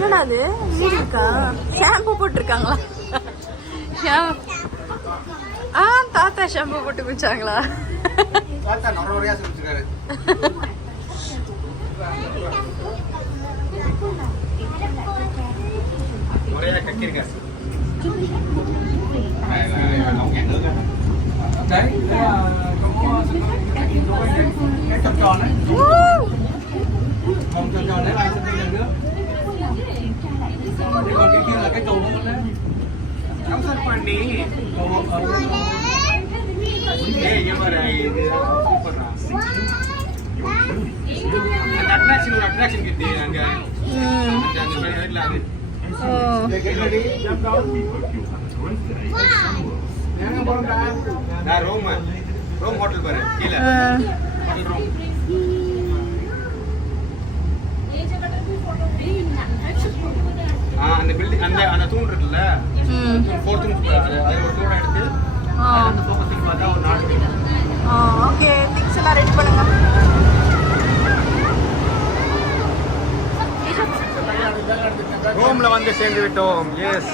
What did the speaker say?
என்னடா அது வீடு இருக்கா? ஷாம்பு போட்டிருக்காங்களா? தாத்தா ஷாம்பு போட்டு குடிச்சாங்களா? Không cho lấy lại cho tiền nữa. Thế còn cái kia là cái cầu nữa đấy. Không sân quan đi. Cầu ở. Hey, ये बार आई ऊपर ना. Attraction कितनी है अंदर? अंदर में लागे. Ready? Jump down. यहाँ बोल रहा है. ना रोम होटल पर है. किला. होटल रोम. அந்த பில்டிங் அந்த தூண் இருக்குல்ல ஃபோர்த் அது ஒரு தூணை எடுத்து அந்த ஃபோக்கஸிங் பார்த்தா ஒரு நாடு. ஓகே திங்ஸ் எல்லாம் ரெடி பண்ணுங்க. ரோம்ல வந்து சேர்ந்து விட்டோம். எஸ்